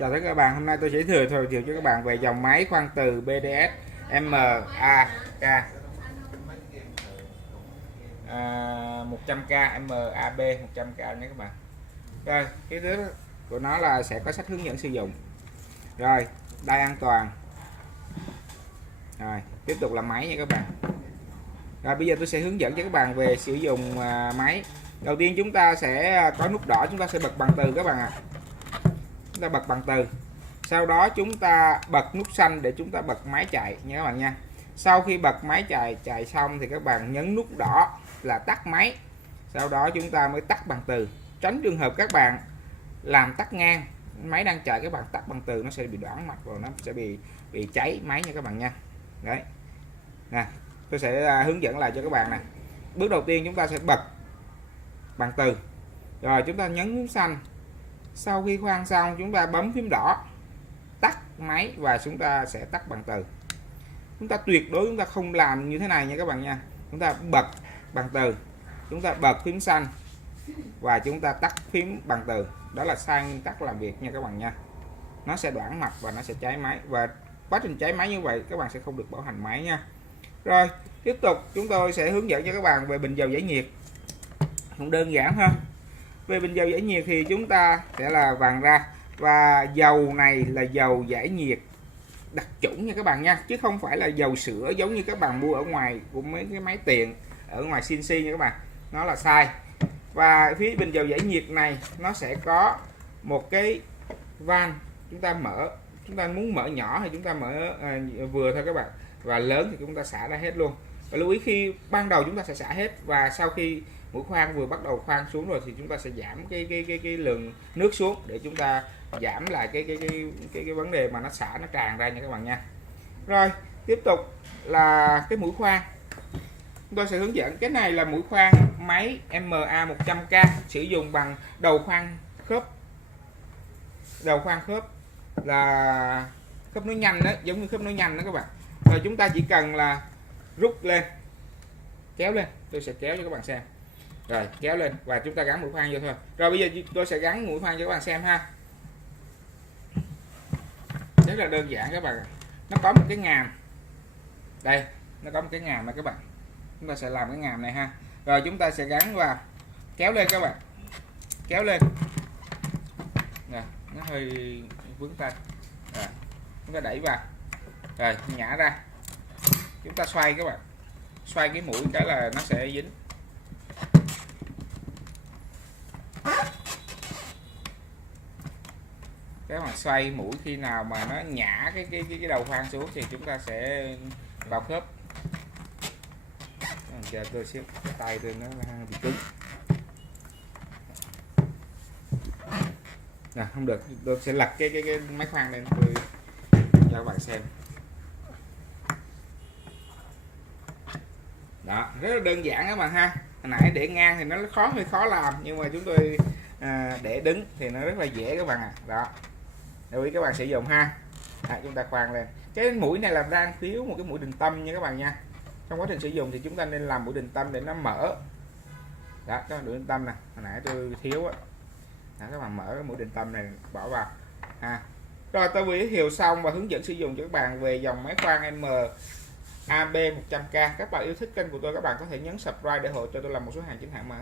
Chào tất cả các bạn, hôm nay tôi sẽ giới thiệu cho các bạn về dòng máy khoan từ BDS MAK 100K MAB 100K nhé các bạn. Rồi, cái thứ của nó là sẽ có sách hướng dẫn sử dụng. Rồi, đai an toàn. Rồi, tiếp tục là máy nha các bạn. Rồi bây giờ tôi sẽ hướng dẫn cho các bạn về sử dụng máy. Đầu tiên chúng ta sẽ có nút đỏ, chúng ta sẽ bật bằng từ các bạn ạ. Chúng ta bật bằng từ. Sau đó chúng ta bật nút xanh để chúng ta bật máy chạy nha các bạn nha. Sau khi bật máy chạy xong thì các bạn nhấn nút đỏ là tắt máy. Sau đó chúng ta mới tắt bằng từ. Tránh trường hợp các bạn làm tắt ngang, máy đang chạy các bạn tắt bằng từ nó sẽ bị đoản mạch và nó sẽ bị cháy máy nha các bạn nha. Đấy. Nè, tôi sẽ hướng dẫn lại cho các bạn nè. Bước đầu tiên chúng ta sẽ bật bằng từ. Rồi chúng ta nhấn nút xanh. Sau khi khoan xong chúng ta bấm phím đỏ tắt máy và chúng ta sẽ tắt bằng từ. Chúng ta tuyệt đối chúng ta không làm như thế này nha các bạn nha. Chúng ta bật bằng từ, chúng ta bật phím xanh và chúng ta tắt phím bằng từ. Đó là sai nguyên tắc làm việc nha các bạn nha. Nó sẽ đoản mạch và nó sẽ cháy máy, và quá trình cháy máy như vậy các bạn sẽ không được bảo hành máy nha. Rồi tiếp tục chúng tôi sẽ hướng dẫn cho các bạn về bình dầu giải nhiệt. Cũng đơn giản thôi. Về bình dầu giải nhiệt thì chúng ta sẽ là vàng ra, và dầu này là dầu giải nhiệt đặc chủng nha các bạn nha, chứ không phải là dầu sữa giống như các bạn mua ở ngoài của mấy cái máy tiện ở ngoài CNC nha các bạn. Nó là sai. Và phía bình dầu giải nhiệt này nó sẽ có một cái van, chúng ta mở, chúng ta muốn mở nhỏ thì chúng ta mở vừa thôi các bạn, và lớn thì chúng ta xả ra hết luôn. Và lưu ý khi ban đầu chúng ta sẽ xả hết, và sau khi mũi khoan vừa bắt đầu khoan xuống rồi thì chúng ta sẽ giảm cái lượng nước xuống để chúng ta giảm lại cái vấn đề mà nó xả, nó tràn ra nha các bạn nha. Rồi tiếp tục là cái mũi khoan. Chúng tôi sẽ hướng dẫn. Cái này là mũi khoan máy MA 100K sử dụng bằng đầu khoan khớp. Đầu khoan khớp là khớp nối nhanh đó, giống như khớp nối nhanh đó các bạn. Rồi chúng ta chỉ cần là rút lên, kéo lên, tôi sẽ kéo cho các bạn xem. Rồi kéo lên và chúng ta gắn mũi khoan vô thôi. Rồi bây giờ tôi sẽ gắn mũi khoan cho các bạn xem ha. Rất là đơn giản các bạn. Nó có một cái ngàm. Đây, nó có một cái ngàm này các bạn. Chúng ta sẽ làm cái ngàm này ha. Rồi chúng ta sẽ gắn vào, kéo lên các bạn. Kéo lên. Nè, nó hơi vướng tay. Rồi, chúng ta đẩy vào. Rồi, nhả ra. Chúng ta xoay các bạn. Xoay cái mũi cái là nó sẽ dính. Cái mà xoay mũi khi nào mà nó nhả cái đầu khoan xuống thì chúng ta sẽ vào khớp. Giờ tôi xếp cái tay tôi nó bị cứng. Nè, không được, tôi sẽ lật cái máy khoan lên tôi cho các bạn xem. Đó, rất là đơn giản các bạn ha. Hồi nãy để ngang thì nó hơi khó làm, nhưng mà chúng tôi để đứng thì nó rất là dễ các bạn ạ. Đó, lưu ý các bạn sử dụng ha. Chúng ta khoan lên. Cái mũi này là đang thiếu một cái mũi đình tâm nha các bạn nha. Trong quá trình sử dụng thì chúng ta nên làm mũi đình tâm để nó mở. Đó, cái mũi đình tâm nè, hồi nãy tôi thiếu á. Đó, các bạn mở cái mũi đình tâm này bỏ vào ha. Rồi tôi vừa giới thiệu xong và hướng dẫn sử dụng cho các bạn về dòng máy khoan MAB 100K. Các bạn yêu thích kênh của tôi, các bạn có thể nhấn subscribe để hỗ trợ tôi làm một số hàng chính hãng mới.